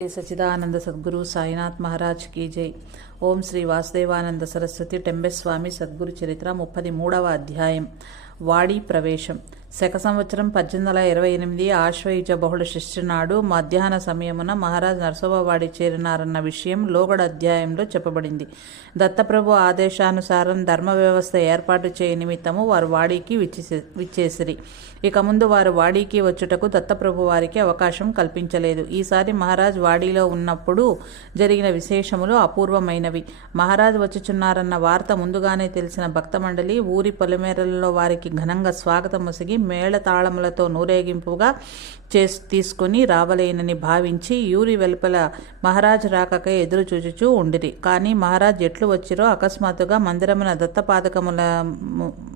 శ్రీ సచిదానంద సద్గురు సాయినాథ్ మహారాజ్ కీ జై. ఓం శ్రీ వాసుదేవానంద సరస్వతి టెంబెస్వామి సద్గురు చరిత్ర ముప్పది మూడవ అధ్యాయం. వాడి ప్రవేశం. శక సంవత్సరం పద్దెనిమిది వందల ఇరవై ఎనిమిది ఆశ్వయుజ బహుళ శిష్యునాడు మధ్యాహ్న సమయమున మహారాజ్ నరసవ్వవాడి చేరినారన్న విషయం లోగడ అధ్యాయంలో చెప్పబడింది. దత్తప్రభు ఆదేశానుసారం ధర్మ వ్యవస్థ ఏర్పాటు చేయ నిమిత్తము వారు వాడికి విచ్చేసి విచ్చేసిరి. ఇక ముందు వారు వాడికి వచ్చుటకు దత్తప్రభు వారికి అవకాశం కల్పించలేదు. ఈసారి మహారాజ్ వాడిలో ఉన్నప్పుడు జరిగిన విశేషములు అపూర్వమైనవి. మహారాజ్ వచ్చుచున్నారన్న వార్త ముందుగానే తెలిసిన భక్త మండలి ఊరి పొలిమేరలలో వారికి ఘనంగా స్వాగతం ముసిగి మేళతాళములతో నూరేగింపుగా చేసి తీసుకుని రావలేనని భావించి యూరి వెలుపల మహారాజ్ రాకకై ఎదురు చూచుచూ ఉండిరి. కానీ మహారాజ్ ఎట్లు వచ్చిరో అకస్మాత్తుగా మందిరమున దత్తపాదకముల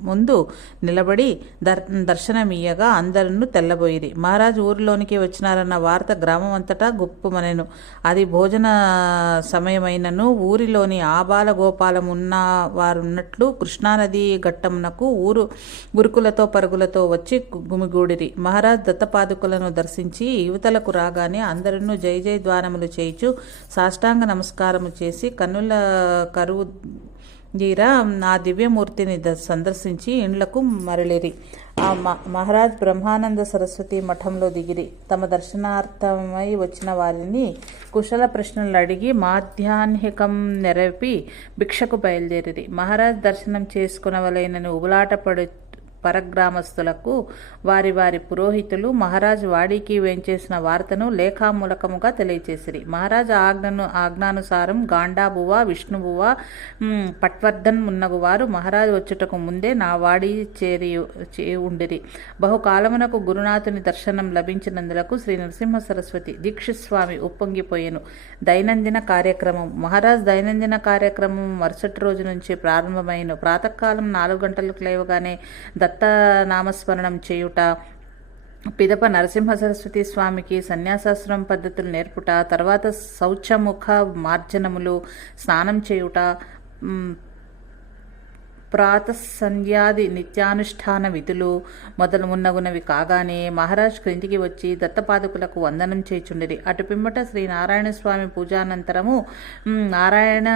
ముందు నిలబడి దర్ దర్శనమీయగా అందరూ తెల్లబోయిరి. మహారాజ్ ఊరిలోనికి వచ్చినారన్న వార్త గ్రామం అంతటా గుప్పుమనెను. అది భోజన సమయమైనను ఊరిలోని ఆబాల గోపాలం ఉన్న వారున్నట్లు కృష్ణానది ఘట్టమునకు ఊరు గురుకులతో పరుగులతో వచ్చి గుమిగూడిరి. మహారాజ్ దత్తపాదుకులను దర్శించి యువతలకు రాగానే అందరినూ జై జై ద్వారములు చేయిచు సాష్టాంగ నమస్కారము చేసి కన్నుల కరువు దీరా నా దివ్యమూర్తిని ద- సందర్శించి ఇండ్లకు మరలిరి. ఆ మ- మహారాజ్ బ్రహ్మానంద సరస్వతి మఠంలో దిగిరి. తమ దర్శనార్థమై వచ్చిన వారిని కుశల ప్రశ్నలు అడిగి మాధ్యాహ్నికం నెరపి భిక్షకు బయలుదేరిరి. మహారాజ్ దర్శనం చేసుకునవలైనని ఉబులాటపడు పరగ్రామస్తులకు వారి వారి పురోహితులు మహారాజ్ వాడికి వేంచేసిన వార్తను లేఖామూలకముగా తెలియచేసిరి. మహారాజు ఆజ్ఞను ఆజ్ఞానుసారం గాండాబువ విష్ణుబువ పట్వర్ధన్ మున్నగు వారు మహారాజు వచ్చుటకు ముందే నా వాడి చేరి చే ఉండిరి. బహుకాలమునకు గురునాథుని దర్శనం లభించినందులకు శ్రీ నరసింహ సరస్వతి దీక్షస్వామి ఉప్పొంగిపోయెను. దైనందిన కార్యక్రమం. మహారాజ్ దైనందిన కార్యక్రమం మరుసటి రోజు నుంచి ప్రారంభమైన. ప్రాతకాలం నాలుగు గంటలకు లేవగానే దత్త దత్త నామస్మరణం చేయుట పిదప నరసింహ సరస్వతి స్వామికి సన్యాసాశ్రమం పద్ధతులు నేర్పుట తర్వాత శౌచముఖ మార్జనములు స్నానం చేయుట ప్రాతసంధ్యాది నిత్యానుష్ఠాన విధులు మొదలు మున్నగునవి కాగానే మహారాజ్ క్రిందికి వచ్చి దత్తపాదకులకు వందనం చేచుండిరి అటు పిమ్మట శ్రీ నారాయణ స్వామి పూజానంతరము నారాయణ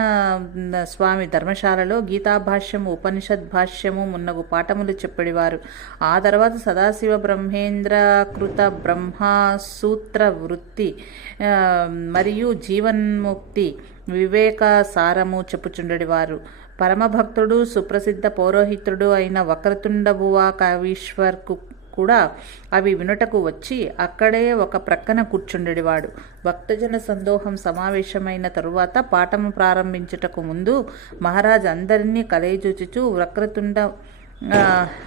స్వామి ధర్మశాలలో గీతాభాష్యము ఉపనిషద్ భాష్యము మున్నగు పాఠములు చెప్పేవారు ఆ తర్వాత సదాశివ బ్రహ్మేంద్రకృత బ్రహ్మ సూత్ర వృత్తి మరియు జీవన్ముక్తి వివేక సారము చెప్పుచుండెడివారు. పరమభక్తుడు సుప్రసిద్ధ పౌరోహితుడు అయిన వక్రతుండబువ కవీశ్వర్కు కూడా అవి వినుటకు వచ్చి అక్కడే ఒక ప్రక్కన కూర్చుండేవాడు. భక్తజన సందోహం సమావేశమైన తరువాత పాఠము ప్రారంభించుటకు ముందు మహారాజ్ అందరినీ కలయిచూచుచూ వక్రతుండ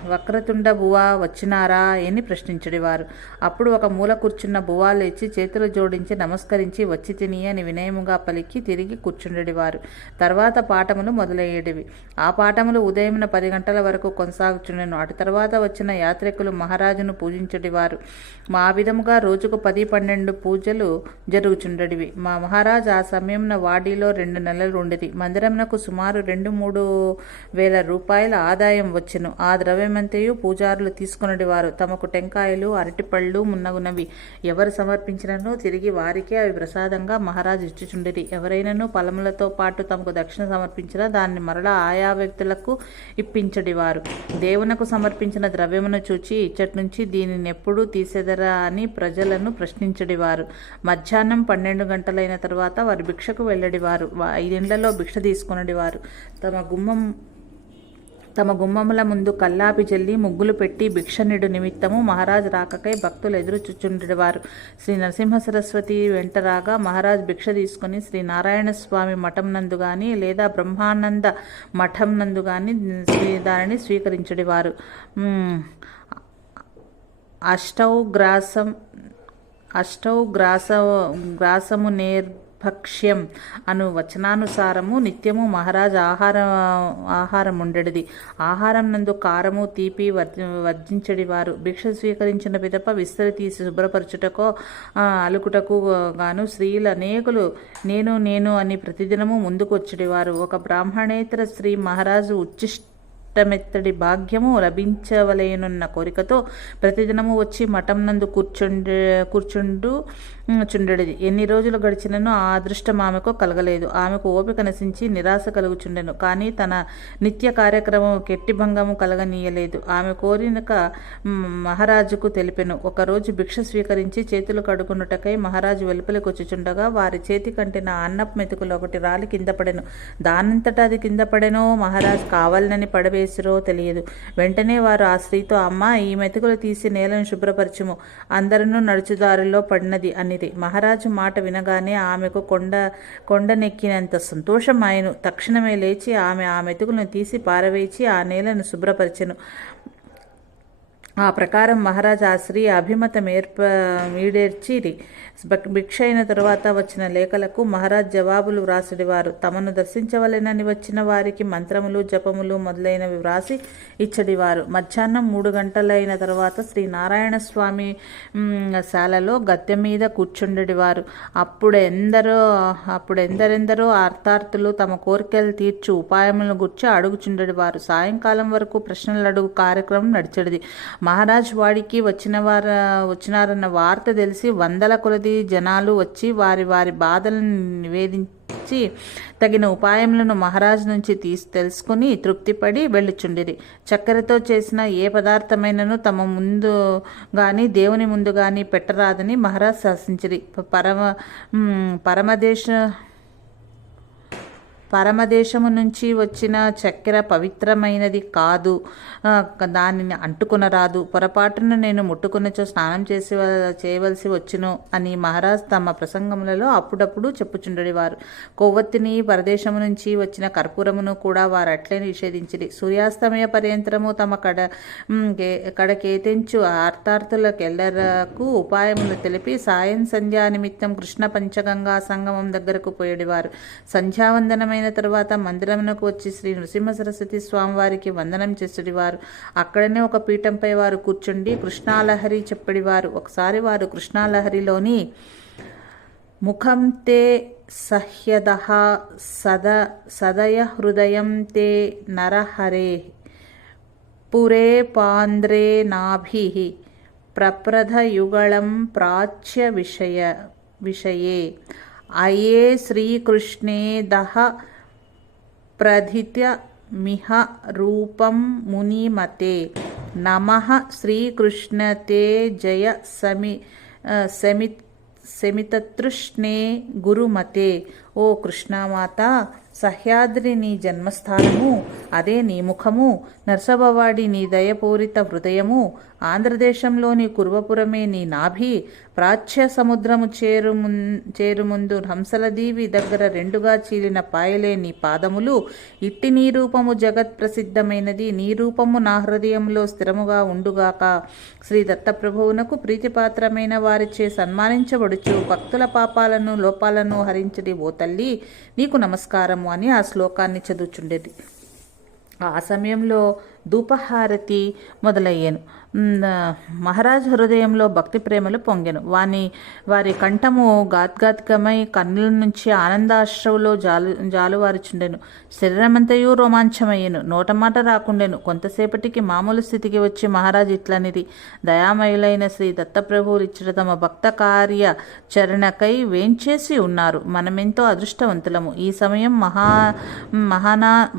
వక్రతుండ బువా వచ్చినారా అని ప్రశ్నించడివారు అప్పుడు ఒక మూల కూర్చున్న బువా లేచి చేతులు జోడించి నమస్కరించి వచ్చి తిని అని వినయముగా పలికి తిరిగి కూర్చుండేవారు. తర్వాత పాఠములు మొదలయ్యేటివి. ఆ పాఠములు ఉదయమున పది గంటల వరకు కొనసాగుచుండెను. అటు తర్వాత వచ్చిన యాత్రికులు మహారాజును పూజించడివారు మా విధముగా రోజుకు పది పన్నెండు పూజలు జరుగుచుండడివి. మా మహారాజ్ ఆ సమయంన వాడిలో రెండు నెలలు ఉండేది మందిరమునకు సుమారు రెండు మూడు వేల రూపాయల ఆదాయం వచ్చెను ఆ ద్రవ్యమంతయు పూజారులు తీసుకునడి వారు తమకు టెంకాయలు అరటిపళ్ళు మున్నగునవి. ఎవరు సమర్పించినను తిరిగి వారికే అవి ప్రసాదంగా మహారాజు ఇచ్చుచుండిరి. ఎవరైనను ఫలములతో పాటు తమకు దక్షిణ సమర్పించినా దాన్ని మరలా ఆయా వ్యక్తులకు ఇప్పించడివారు. దేవునకు సమర్పించిన ద్రవ్యమును చూచి ఇచ్చటి నుంచి దీనిని ఎప్పుడూ తీసేదరా అని ప్రజలను ప్రశ్నించడివారు. మధ్యాహ్నం పన్నెండు గంటలైన తర్వాత వారు భిక్షకు వెళ్ళడివారు. వారు ఐదేండ్లలో భిక్ష తీసుకునడివారు. తమ గుమ్మం తమ గుమ్మముల ముందు కల్లాపి జల్లి ముగ్గులు పెట్టి భిక్షనుడు నిమిత్తము మహారాజు రాకకై భక్తులు ఎదురు చుచుండేవారు శ్రీ నరసింహ సరస్వతి వెంట రాగా మహారాజ్ భిక్ష తీసుకుని శ్రీ నారాయణ స్వామి మఠం నందు గాని లేదా బ్రహ్మానంద మఠం నందు గాని శ్రీ దానిని స్వీకరించడివారు. అష్టౌ గ్రాసం అష్టౌ గ్రాస గ్రాసము నేర్ భక్ష్యం అను వచనానుసారము నిత్యము మహారాజ్ ఆహారం ఆహారం ఉండేది ఆహారం నందు కారము తీపి వర్జించడి వారు భిక్ష స్వీకరించిన పిదప విస్తరి తీసి శుభ్రపరచుటకో అలుకుటకు గాను స్త్రీలు అనేకులు నేను నేను అని ప్రతిదినము ముందుకు వచ్చేవారు ఒక బ్రాహ్మణేతర స్త్రీ మహారాజు ఉచ్చిష్ట అదృష్టమెత్తడి భాగ్యము లభించవలేనున్న కోరికతో ప్రతిదినము వచ్చి మఠం నందు కూర్చుండే కూర్చుండు ఉమ్, చుండెడిది. ఎన్ని రోజులు గడిచినను ఆ అదృష్టం ఆమెకు కలగలేదు. ఆమెకు ఓపిక నశించి నిరాశ కలుగుచుండెను. కానీ తన నిత్య కార్యక్రమం కెట్టి భంగము కలగనీయలేదు. ఆమె కోరినక మహారాజుకు తెలిపెను. ఒకరోజు భిక్ష స్వీకరించి చేతులు కడుగునుటకై మహారాజు వెలుపలికి వచ్చుచుండగా వారి చేతి కంటిన అన్నపు మెతుకులు ఒకటి రాలి కింద పడెను. దానంతటా అది కింద పడెనో మహారాజు కావాలనని చేసిరో తెలియదు. వెంటనే వారు ఆ స్త్రీతో అమ్మ ఈ మెతుకులు తీసి నేలను శుభ్రపరచుము. అందరూ నడుచుదారిలో పడినది అనిది. మహారాజు మాట వినగానే ఆమెకు కొండ కొండనెక్కినంత సంతోషం ఆయను తక్షణమే లేచి ఆమె ఆ మెతుకులను తీసి పారవేచి ఆ నేలను శుభ్రపరచను. ఆ ప్రకారం మహారాజా ఆ స్త్రీ అభిమతం ఏర్ప ఈడేర్చిరి భక్- భిక్ష అయిన తరువాత వచ్చిన లేఖలకు మహారాజ్ జవాబులు వ్రాసిడివారు. తమను దర్శించవలెనని వచ్చిన వారికి మంత్రములు జపములు మొదలైనవి వ్రాసి ఇచ్చడివారు. మధ్యాహ్నం మూడు గంటలైన తర్వాత శ్రీ నారాయణ స్వామి శాలలో గద్దె మీద కూర్చుండేవారు అప్పుడు ఎందరో అప్పుడు ఎందరెందరో అర్థార్థులు తమ కోరికలు తీర్చు ఉపాయములను గుర్చి అడుగుచుండేవారు సాయంకాలం వరకు ప్రశ్నలు అడుగు కార్యక్రమం నడిచేది మహారాజ్ వాడికి వచ్చిన వార వచ్చినారన్న వార్త తెలిసి వందల కొలది జనాలు వచ్చి వారి వారి బాధలను నివేదించి తగిన ఉపాయములను మహారాజు నుంచి తీసి తెలుసుకుని తృప్తిపడి వెళ్ళుచుండిరి. చక్కెరతో చేసిన ఏ పదార్థమైనను తమ ముందు గాని దేవుని ముందు గాని పెట్టరాదని మహారాజ్ శాసించిరి. పరమ పరమదేశ పరమదేశము నుంచి వచ్చిన చక్కెర పవిత్రమైనది కాదు. దానిని అంటుకునరాదు. పొరపాటున నేను ముట్టుకున్నచో స్నానం చేసి చేయవలసి వచ్చును అని మహారాజ్ తమ ప్రసంగములలో అప్పుడప్పుడు చెప్పుచుండేవారు. కొవ్వొత్తిని పరదేశము నుంచి వచ్చిన కర్పూరమును కూడా వారు అట్లే నిషేధించిరి. సూర్యాస్తమయ పర్యంతరము తమ కడ మ్, కే- కడకేతెంచు ఉపాయములు తెలిపి సాయం సంధ్యా నిమిత్తం కృష్ణ పంచగంగా సంగమం దగ్గరకు పోయేవారు సంధ్యావందనమైన తరువాత మందిరమునకు వచ్చి శ్రీ నృసింహ సరస్వతి స్వామివారికి వందనం చేసేడివారు అక్కడనే ఒక పీఠంపై వారు కూర్చుండి కృష్ణాలహరి చెప్పడివారు. ఒకసారి వారు కృష్ణాలహరిలోని ముఖం తే సహ్యద సద సదయ హృదయం తే నరహరే పురే పాంద్రే నాభి ప్రప్రథయుగళం ప్రాచ్య విషయ. విషయే అయే శ్రీకృష్ణే దహ ప్రధిత్య మిహ రూపం మునిమతే. నమ శ్రీకృష్ణతే జయ సమి సమి శమితతృష్ణే గురుమతే. ఓ కృష్ణమాత సహ్యాద్రి నీ జన్మస్థానము అదే నీ ముఖము నరసభవాడి నీ దయపూరిత హృదయము ఆంధ్రదేశంలోని కుర్వపురమే నీ నాభి. ప్రాచ్య సముద్రము చేరుము చేరుముందు హంసలదీవి దగ్గర రెండుగా చీలిన పాయలే నీ పాదములు. ఇట్టి నీ రూపము జగత్ ప్రసిద్ధమైనది. నీ రూపము నా హృదయంలో స్థిరముగా ఉండుగాక. శ్రీ దత్తప్రభువునకు ప్రీతిపాత్రమైన వారిచే సన్మానించబడుచు. భక్తుల పాపాలను లోపాలను హరించడి ఓ తల్లి. నీకు నమస్కారము అని ఆ శ్లోకాన్ని చదువుచుండేది. ఆ సమయంలో ధూపహారతి మొదలయ్యాను. మహారాజ్ హృదయంలో భక్తి ప్రేమలు పొంగెను. వాని వారి కంఠము గాత్గాత్కమై కన్నుల నుంచి ఆనందాశ్రవులో జాలు జాలువారుచుండెను. శరీరమంతయు రోమాంచమయ్యను. నోటమాట రాకుండెను. కొంతసేపటికి మామూలు స్థితికి వచ్చి మహారాజ్ ఇట్లనిది. దయామయులైన శ్రీ దత్తప్రభువులు ఇచ్చిన తమ భక్త కార్య చరణకై వేంచేసి ఉన్నారు. మనమెంతో అదృష్టవంతులము. ఈ సమయం మహా మహానా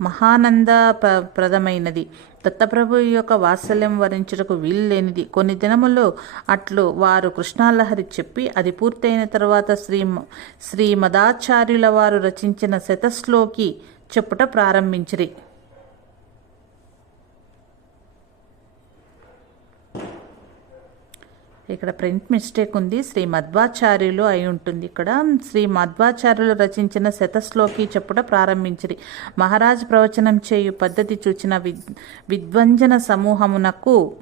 మహానంద ప్ర- ప్రదమైనది. దత్తప్రభు యొక్క వాత్సల్యం వరించుటకు వీలు లేనిది. కొన్ని దినములు అట్లు వారు కృష్ణాలహరి చెప్పి అది పూర్తయిన తర్వాత శ్రీ శ్రీ మదాచార్యుల వారు రచించిన శతశ్లోకి చెప్పుట ప్రారంభించిరి. ఇక్కడ ప్రింట్ మిస్టేక్ ఉంది. శ్రీ మధ్వాచార్యులు అయి ఉంటుంది ఇక్కడ. శ్రీ మధ్వాచార్యులు రచించిన శతశ్లోకి చెప్పుట ప్రారంభించిరి. మహారాజ్ ప్రవచనం చేయు పద్ధతి చూచిన విద్ విద్వంజన సమూహమునకు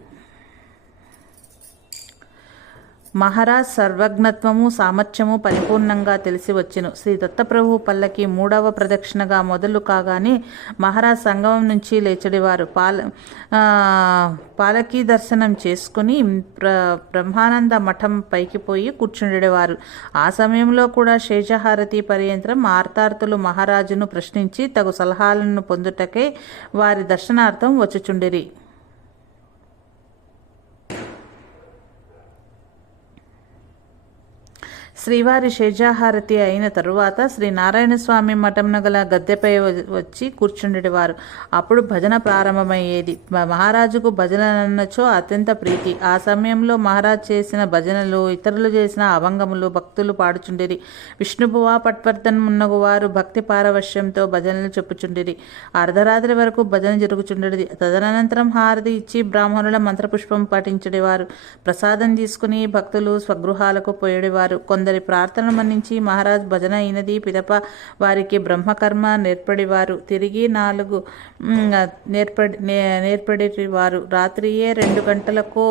మహారాజ్ సర్వజ్ఞత్వము సామర్థ్యము పరిపూర్ణంగా తెలిసి వచ్చెను. శ్రీ దత్తప్రభు పల్లకి మూడవ ప్రదక్షిణగా మొదలు కాగానే మహారాజ్ సంగమం నుంచి లేచడివారు. పాల పాలకీ దర్శనం చేసుకుని ప్ర బ్రహ్మానంద మఠం పైకి పోయి కూర్చుండేవారు. ఆ సమయంలో కూడా శేషహారతి పర్యంతరం ఆర్తార్థులు మహారాజును ప్రశ్నించి తగు సలహాలను పొందుటకై వారి దర్శనార్థం వచ్చుచుండిరి. శ్రీవారి శేజాహారతి అయిన తరువాత శ్రీ నారాయణ స్వామి మఠంన గల గద్దెపై వచ్చి కూర్చుండేవారు. అప్పుడు భజన ప్రారంభమయ్యేది. మహారాజుకు భజనన్నచో అత్యంత ప్రీతి. ఆ సమయంలో మహారాజ్ చేసిన భజనలు ఇతరులు చేసిన అభంగములు భక్తులు పాడుచుండేది. విష్ణుభువ పట్వర్ధన్ మున్నగు వారు భక్తి పారవశ్యంతో భజనలు చెప్పుచుండేది. అర్ధరాత్రి వరకు భజన జరుగుచుండేది. తదనంతరం హారతి ఇచ్చి బ్రాహ్మణుల మంత్రపుష్పం పఠించడేవారు. ప్రసాదం తీసుకుని భక్తులు స్వగృహాలకు పోయేవారు. కొందరి ప్రార్థన మన్నించి మహారాజ్ భజన అయినది పిదప వారికి బ్రహ్మకర్మ నేర్పడివారు. తిరిగి నాలుగు నేర్పడి నే- రాత్రియే రెండు గంటలకో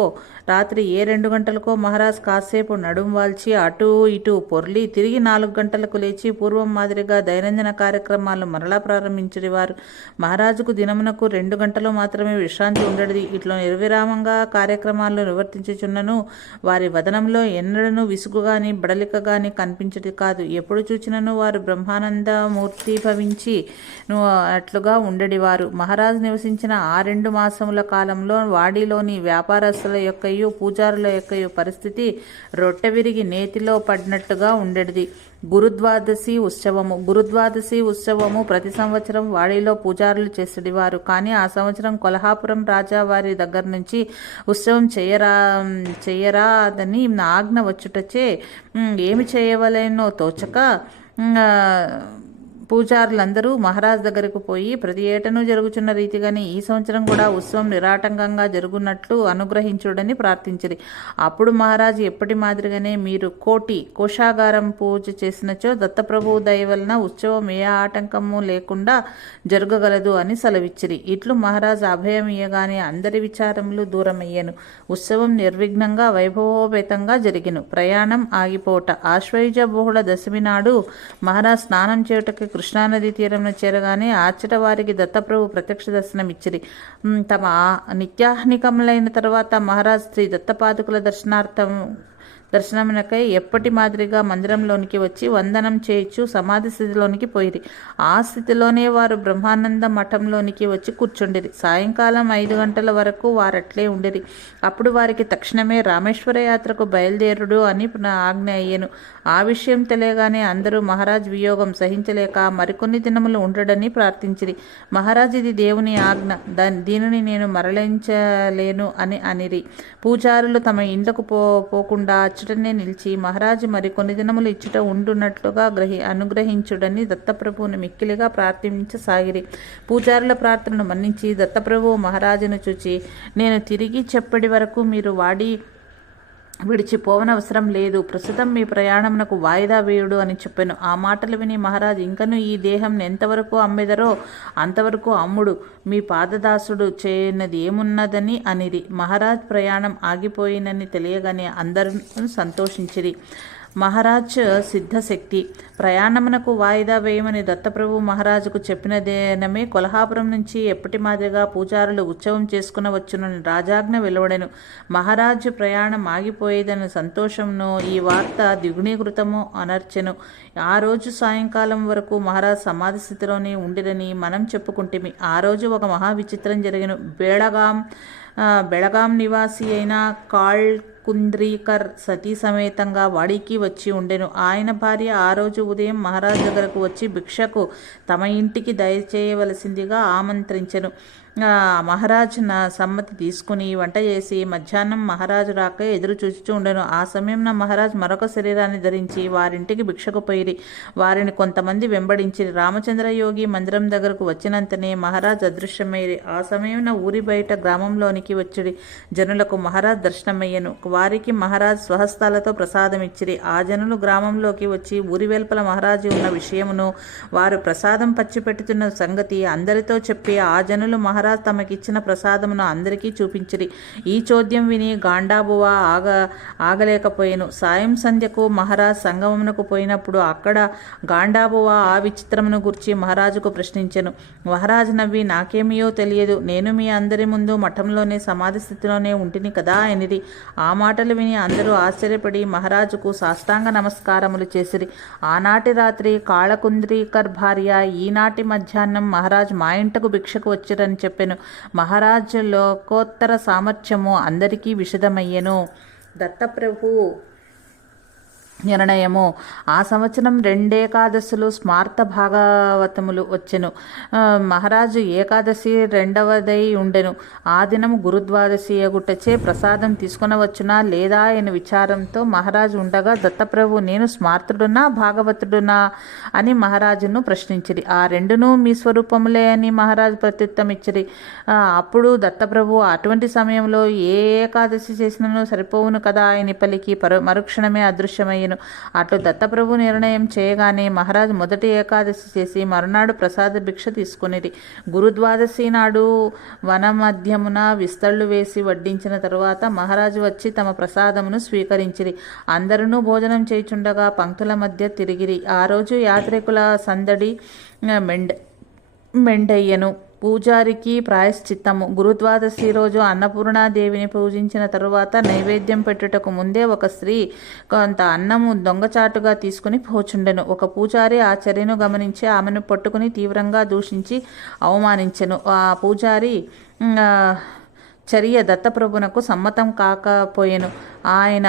రాత్రి ఏ రెండు గంటలకో మహారాజ్ కాసేపు నడుం వాల్చి అటూ ఇటు పొర్లి తిరిగి నాలుగు గంటలకు లేచి పూర్వం మాదిరిగా దైనందిన కార్యక్రమాలు మరలా ప్రారంభించేవారు మహారాజుకు దినమునకు రెండు గంటలు మాత్రమే విశ్రాంతి ఉండడిది. ఇట్లా నిర్విరామంగా కార్యక్రమాలు నివర్తించుచున్నను వారి వదనంలో ఎన్నడను విసుగు గాని బడలిక గాని కనిపించది కాదు. ఎప్పుడు చూచినను వారు బ్రహ్మానంద మూర్తి భవించి అట్లుగా ఉండడివారు. మహారాజు నివసించిన ఆ రెండు మాసముల కాలంలో వాడిలోని వ్యాపారస్తుల యొక్క మరియు పూజారుల యొక్క పరిస్థితి రొట్టె విరిగి నేతిలో పడినట్టుగా ఉండేది. గురుద్వాదశి ఉత్సవము. గురుద్వాదశి ఉత్సవము ప్రతి సంవత్సరం వాడిలో పూజారులు చేసేవారు. కానీ ఆ సంవత్సరం కొల్హాపురం రాజా వారి దగ్గర నుంచి ఉత్సవం చేయరా చేయరాదని ఆజ్ఞ వచ్చుటచే ఏమి చేయవలేనో తోచక పూజారులందరూ మహారాజ్ దగ్గరకు పోయి ప్రతి ఏటను జరుగుచున్న రీతిగానే ఈ సంవత్సరం కూడా ఉత్సవం నిరాటంకంగా జరుగునట్లు అనుగ్రహించుడని ప్రార్థించిరి. అప్పుడు మహారాజు ఎప్పటి మాదిరిగానే మీరు కోటి కోశాగారం పూజ చేసినచో దత్తప్రభు దయ వలన ఉత్సవం ఏ ఆటంకము లేకుండా జరగగలదు అని సెలవిచ్చిరి. ఇట్లు మహారాజు అభయం ఇయ్యగానే అందరి విచారములు దూరమయ్యాను. ఉత్సవం నిర్విఘ్నంగా వైభవోపేతంగా జరిగిను. ప్రయాణం ఆగిపోట. ఆశ్వయుజ బహుళ దశమి నాడు మహారాజ్ స్నానం చేయుటకు కృష్ణానది తీరంలో చేరగానే ఆచట వారికి దత్తప్రభు ప్రత్యక్ష దర్శనం ఇచ్చిరి. తమ నిత్యాహ్నికములైన తర్వాత మహారాజ్ శ్రీ దత్తపాదుకుల దర్శనార్థం దర్శనమునకై ఎప్పటి మాదిరిగా మందిరంలోనికి వచ్చి వందనం చేయొచ్చు సమాధి స్థితిలోనికి పోయిరి. ఆ స్థితిలోనే వారు బ్రహ్మానంద మఠంలోనికి వచ్చి కూర్చుండిరి. సాయంకాలం ఐదు గంటల వరకు వారట్లే ఉండిరి. అప్పుడు వారికి తక్షణమే రామేశ్వర యాత్రకు బయలుదేరుడు అని నా ఆజ్ఞ అయ్యాను. ఆ విషయం తెలియగానే అందరూ మహారాజ్ వియోగం సహించలేక మరికొన్ని దినములు ఉండడని ప్రార్థించిరి. మహారాజ్ ఇది దేవుని ఆజ్ఞ. దాని దీనిని నేను మరలించలేను అని అనిరి. పూజారులు తమ ఇండ్లకు పో పోకుండా అచ్చటనే నిలిచి మహారాజు మరి కొన్ని దినములు ఇచ్చుట ఉండున్నట్లుగా గ్రహి అనుగ్రహించుడని దత్తప్రభువును మిక్కిలిగా ప్రార్థించసాగిరి. పూజారుల ప్రార్థనను మన్నించి దత్తప్రభువు మహారాజును చూచి నేను తిరిగి చెప్పడి వరకు మీరు వాడి విడిచిపోవనవసరం లేదు. ప్రస్తుతం మీ ప్రయాణమునకు వాయిదా వేయుడు అని చెప్పాను. ఆ మాటలు విని మహారాజ్ ఇంకను ఈ దేహం ఎంతవరకు అమ్మెదరో అంతవరకు అమ్ముడు. మీ పాదదాసుడు చేయనది ఏమున్నదని అనిరి. మహారాజ్ ప్రయాణం ఆగిపోయినని తెలియగానే అందరూ సంతోషించిరి. మహారాజ్ సిద్ధశక్తి. ప్రయాణమునకు వాయిదా వేయమని దత్తప్రభు మహారాజుకు చెప్పినదేనమే కొల్హాపురం నుంచి ఎప్పటి మాదిరిగా పూజారులు ఉత్సవం చేసుకున్న వచ్చునని రాజాజ్ఞ వెలువడెను. మహారాజు ప్రయాణం ఆగిపోయేదని సంతోషంను ఈ వార్త ద్విగుణీకృతము అనర్చెను. ఆ రోజు సాయంకాలం వరకు మహారాజ్ సమాధి స్థితిలోనే ఉండిరని మనం చెప్పుకుంటేమి. ఆ రోజు ఒక మహా విచిత్రం జరిగిన. బేళగాం బెళగాం నివాసి అయిన కాళ్ కుంద్రీకర్ సతీ సమేతంగా వాడికి వచ్చి ఉండెను. ఆయన భార్య ఆ రోజు ఉదయం మహారాజ్ దగ్గరకు వచ్చి భిక్షకు తమ ఇంటికి దయచేయవలసిందిగా ఆమంత్రించెను. మహారాజ్ నా సమ్మతి తీసుకుని వంట చేసి మధ్యాహ్నం మహారాజు రాక ఎదురు చూచుచూ ఉండెను. ఆ సమయంలో మహారాజ్ మరొక శరీరాన్ని ధరించి వారింటికి భిక్షకు పోయిరి. వారిని కొంతమంది వెంబడించి రామచంద్ర యోగి మందిరం దగ్గరకు వచ్చినంతనే మహారాజ్ అదృశ్యమయ్యి ఆ సమయంలో ఊరి బయట గ్రామంలోనికి వచ్చిడి జనులకు మహారాజ్ దర్శనమయ్యను. వారికి మహారాజ్ స్వహస్తాలతో ప్రసాదం ఇచ్చిరి. ఆ జనులు గ్రామంలోకి వచ్చి ఊరివెల్పల మహారాజు ఉన్న విషయమును వారు ప్రసాదం పచ్చిపెట్టుతున్న సంగతి అందరితో చెప్పి ఆ జనులు మహారాజ్ తమకిచ్చిన ప్రసాదమును అందరికీ చూపించిరి. ఈ చోద్యం విని గాండాబువ ఆగ ఆగలేకపోయాను. సాయం సంధ్యకు మహారాజ్ సంగమమునకు పోయినప్పుడు అక్కడ గాండాబువ ఆ విచిత్రమును గురించి మహారాజుకు ప్రశ్నించెను. మహారాజ్ నవ్వి నాకేమియో తెలియదు. నేను మీ అందరి ముందు మఠంలోనే సమాధి స్థితిలోనే ఉంటిని కదా అనిది ఆమా మాటలు విని అందరూ ఆశ్చర్యపడి మహారాజుకు సాష్టాంగ నమస్కారములు చేసిరి. ఆనాటి రాత్రి కాళకుంద్రీకర్ భార్య ఈనాటి మధ్యాహ్నం మహారాజ్ మా ఇంటకు భిక్షకు వచ్చిరని చెప్పాను. మహారాజ్ లోకోత్తర సామర్థ్యము అందరికీ విషదమయ్యెను. దత్తప్రభు నిర్ణయము. ఆ సంవత్సరం రెండేకాదశులు స్మార్త భాగవతములు వచ్చెను. మహారాజు ఏకాదశి రెండవదై ఉండెను. ఆ దినం గురుద్వాదశి ఎగుటచే ప్రసాదం తీసుకొనవచ్చునా లేదా ఆయన విచారంతో మహారాజు ఉండగా దత్తప్రభు నేను స్మార్తుడునా భాగవతుడునా అని మహారాజును ప్రశ్నించిరి. ఆ రెండును మీ స్వరూపములే అని మహారాజు ప్రత్యుత్తమిచ్చిరి. అప్పుడు దత్తప్రభు అటువంటి సమయంలో ఏ ఏకాదశి చేసినను సరిపోవును కదా ఆయన పలికి పరు మరుక్షణమే నేను అటు దత్తప్రభు నిర్ణయం చేయగానే మహారాజు మొదటి ఏకాదశి చేసి మరునాడు ప్రసాద భిక్ష తీసుకునేది గురుద్వాదశి నాడు వనమధ్యమున విస్తళ్ళు వేసి వడ్డించిన తరువాత మహారాజు వచ్చి తమ ప్రసాదమును స్వీకరించిరి. అందరూ భోజనం చేయుచుండగా పంక్తుల మధ్య తిరిగిరి. ఆ రోజు యాత్రికుల సందడి మెండ మెండయ్యను పూజారికి ప్రాయశ్చిత్తము. గురుద్వాదశి రోజు అన్నపూర్ణాదేవిని పూజించిన తరువాత నైవేద్యం పెట్టుటకు ముందే ఒక స్త్రీ కొంత అన్నము దొంగచాటుగా తీసుకుని పోచుండెను. ఒక పూజారి ఆ చర్యను గమనించి ఆమెను పట్టుకుని తీవ్రంగా దూషించి అవమానించెను. ఆ పూజారి చర్య దత్తప్రభునకు సమ్మతం కాకపోయెను. ఆయన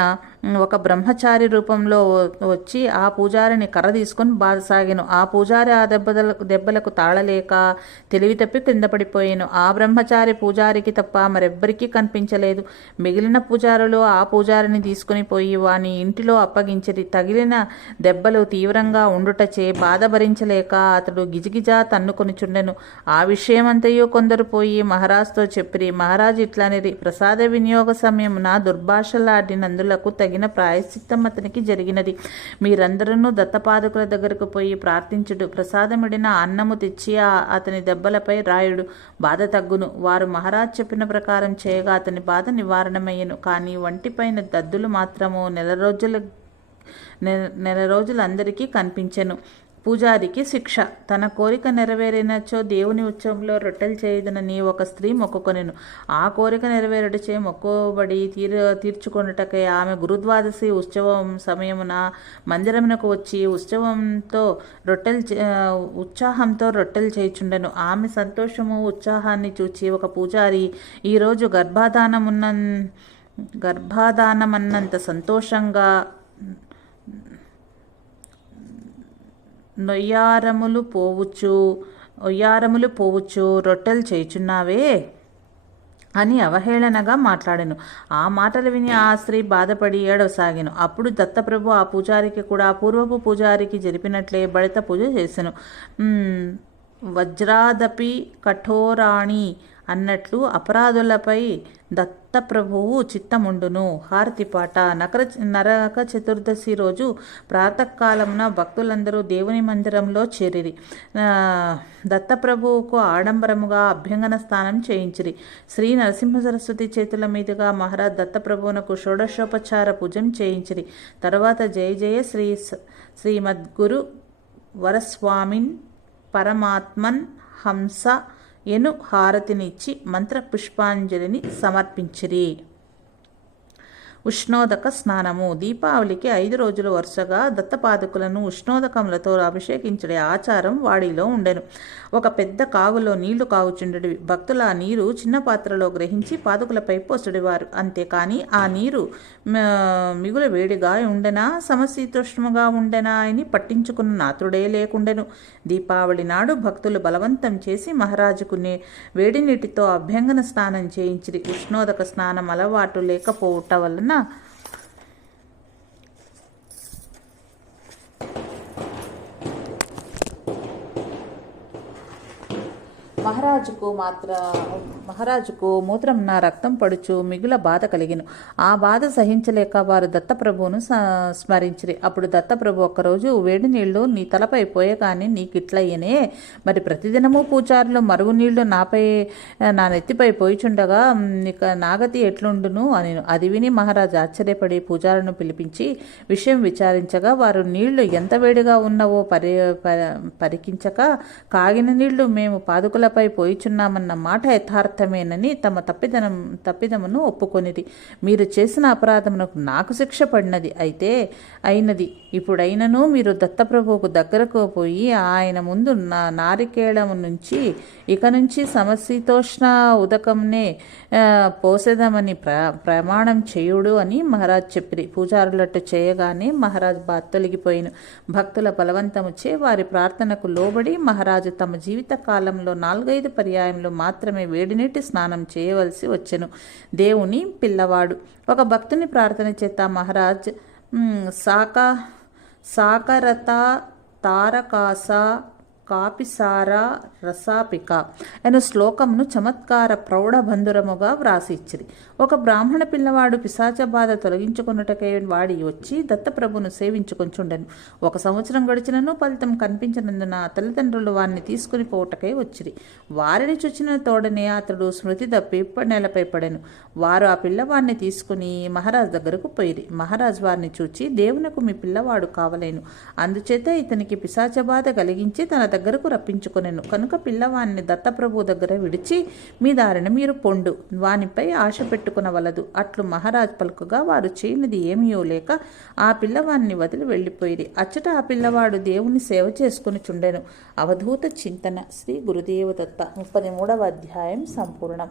ఒక బ్రహ్మచారి రూపంలో వచ్చి ఆ పూజారిని కర్ర తీసుకొని బాధసాగాను. ఆ పూజారి ఆ దెబ్బల దెబ్బలకు తాళలేక తెలివి తప్పి క్రింద పడిపోయాను. ఆ బ్రహ్మచారి పూజారికి తప్ప మరెవ్వరికీ కనిపించలేదు. మిగిలిన పూజారులు ఆ పూజారిని తీసుకుని పోయి వాని ఇంటిలో అప్పగించిరి. తగిలిన దెబ్బలు తీవ్రంగా ఉండుటచే బాధ భరించలేక అతడు గిజిగిజా తన్నుకొని చుండెను. ఆ విషయమంతయో కొందరు పోయి మహారాజుతో చెప్పిరి. మహారాజు ఇట్లనిరి. ప్రసాద వినియోగ సమయమున దుర్భాషలాడినందులకు తగిన ప్రాయశ్చిత్తం అతనికి జరిగినది. మీరందరూ దత్తపాదకుల దగ్గరకు పోయి ప్రార్థించుడు. ప్రసాదమిడిన అన్నము తెచ్చి అతని దెబ్బలపై రాయుడు. బాధ తగ్గును. వారు మహారాజ్ చెప్పిన ప్రకారం చేయగా అతని బాధ నివారణమయ్యను. కానీ వంటిపైన దద్దులు మాత్రము నెల రోజుల నెల నెల రోజులు కనిపించెను. పూజారికి శిక్ష. తన కోరిక నెరవేరినచో దేవుని ఉత్సవంలో రొట్టెలు చేయదునని ఒక స్త్రీ మొక్కుకొనెను. ఆ కోరిక నెరవేరుటచే మొక్కుబడి తీర తీర్చుకొనుటకై ఆమె గురుద్వాదశి ఉత్సవం సమయమున మందిరమునకు వచ్చి ఉత్సవంతో రొట్టెలు చే- ఉత్సాహంతో రొట్టెలు చేయుచుండెను. ఆమె సంతోషము ఉత్సాహాన్ని చూచి ఒక పూజారి ఈరోజు గర్భాధానమున్న గర్భాధానమన్నంత సంతోషంగా నొయ్యారములు పోవచ్చు ఒయ్యారములు పోవచ్చు రొట్టెలు చేయుచున్నావే? అని అవహేళనగా మాట్లాడాను. ఆ మాటలు విని ఆ స్త్రీ బాధపడి ఏడవసాగాను. అప్పుడు దత్తప్రభు ఆ పూజారికి కూడా పూర్వపు పూజారికి జరిపినట్లే బడిత పూజ చేశాను వజ్రాదపి కఠోరాణి అన్నట్లు అపరాధులపై దత్తప్రభువు చిత్తముండును. హారతిపాట నకర నరక చతుర్దశి రోజు ప్రాతకాలమున భక్తులందరూ దేవుని మందిరంలో చేరిరి. దత్తప్రభువుకు ఆడంబరముగా అభ్యంగన స్థానం చేయించిరి. శ్రీ నరసింహ సరస్వతి చేతుల మీదుగా మహారాజ్ దత్తప్రభువునకు షోడశోపచార పూజం చేయించిరి. తర్వాత జయ జయ శ్రీ శ్రీమద్గురు వరస్వామిన్ పరమాత్మన్ హంస ఎను హారతినిచ్చి మంత్ర పుష్పాంజలిని సమర్పించిరి. ఉష్ణోదక స్నానము. దీపావళికి ఐదు రోజులు వరుసగా దత్తపాదుకులను ఉష్ణోదకములతో అభిషేకించడే ఆచారం వాడిలో ఉండెను. ఒక పెద్ద కాగులో నీళ్ళు కాగుచుండెడివి. భక్తులు ఆ నీరు చిన్న పాత్రలో గ్రహించి పాదుకులపై పోసుడివారు. అంతేకాని ఆ నీరు మిగులు వేడిగా ఉండెనా సమశీతోష్ణముగా ఉండెనా అని పట్టించుకున్న నాతుడే లేకుండెను. దీపావళి నాడు భక్తులు బలవంతం చేసి మహారాజుకు వేడి నీటితో అభ్యంగన స్నానం చేయించిరి. ఉష్ణోదక స్నానం అలవాటు లేకపోవటం వలన 않나? మహారాజుకు మాత్ర మహారాజుకు మూత్రం నా రక్తం పడుచు మిగుల బాధ కలిగిను. ఆ బాధ సహించలేక వారు దత్తప్రభువును స్మరించిరి. అప్పుడు దత్తప్రభు ఒకరోజు వేడి నీళ్ళు నీ తలపై పోయగానే నీకిట్లయ్యనే. మరి ప్రతిదినము పూజారులు మరుగు నీళ్ళు నాపై నా నెత్తిపై పోయిచుండగా "మ్, ఇక నాగతి ఎట్లుండును? అని అది విని మహారాజు ఆశ్చర్యపడి పూజారులను పిలిపించి విషయం విచారించగా వారు నీళ్ళు ఎంత వేడిగా ఉన్నవో పరి ప- పరికించక కాగిన నీళ్ళు మేము పాదుకులపై పోయిచున్నామన్న మాట యథార్థమేనని తమ తప్పిదనం తప్పిదమును ఒప్పుకొనిది. మీరు చేసిన అపరాధమునకు నాకు శిక్ష పడినది అయితే అయినది. ఇప్పుడైనను మీరు దత్తప్రభువుకు దగ్గరకు పోయి ఆయన ముందు నా నారికేళము నుంచి ఇక నుంచి సమశీతోష్ణ ఉదకంనే పోసేదామని పోసేదమని ప్ర ప్రమాణం చేయుడు అని మహారాజ్ చెప్పిరి. పూజారులట్టు చేయగానే మహారాజ్ బాధ తొలగిపోయిను. భక్తుల బలవంతముచే వారి ప్రార్థనకు లోబడి మహారాజు తమ జీవిత కాలంలో నాలుగు నాలుగైదు పర్యాయంలో మాత్రమే వేడినీటి స్నానం చేయవలసి వచ్చెను. దేవుని పిల్లవాడు. ఒక భక్తుని ప్రార్థన చేత మహారాజ్ సాక సాకా సాకరత తారకాస కాపిసారా రసాపిక అను శ్లోకమును చమత్కార ప్రౌఢబంధురముగా వ్రాసిచ్చిరి ఒక బ్రాహ్మణ పిల్లవాడు పిశాచ బాధ తొలగించుకున్నటకై వాడి వచ్చి దత్తప్రభును సేవించుకొంచుండెను ఒక సంవత్సరం గడిచినను ఫలితం కనిపించినందున తల్లిదండ్రులు వారిని తీసుకుని పోవటకై వచ్చిరి. వారిని చూచిన తోడనే అతడు స్మృతి తప్పి నెలపై పడెను. వారు ఆ పిల్లవాడిని తీసుకుని మహారాజ్ దగ్గరకు పోయిరి. మహారాజ్ వారిని చూచి దేవునకు మీ పిల్లవాడు కావలేను. అందుచేత ఇతనికి పిశాచ బాధ కలిగించి తన దగ్గరకు రప్పించుకొనెను. కనుక పిల్లవాణ్ణి దత్తప్రభు దగ్గర విడిచి మీ దారిన మీరు పొండు. వానిపై ఆశ పెట్టుకునవలదు. అట్లు మహారాజ్ పలుకుగా వారు చేయనిది ఏమీయో లేక ఆ పిల్లవాణ్ణి వదిలి వెళ్ళిపోయిరి. అచ్చట ఆ పిల్లవాడు దేవుని సేవ చేసుకుని చుండెను. అవధూత చింతన. శ్రీ గురుదేవ దత్త ముప్పది మూడవ అధ్యాయం సంపూర్ణం.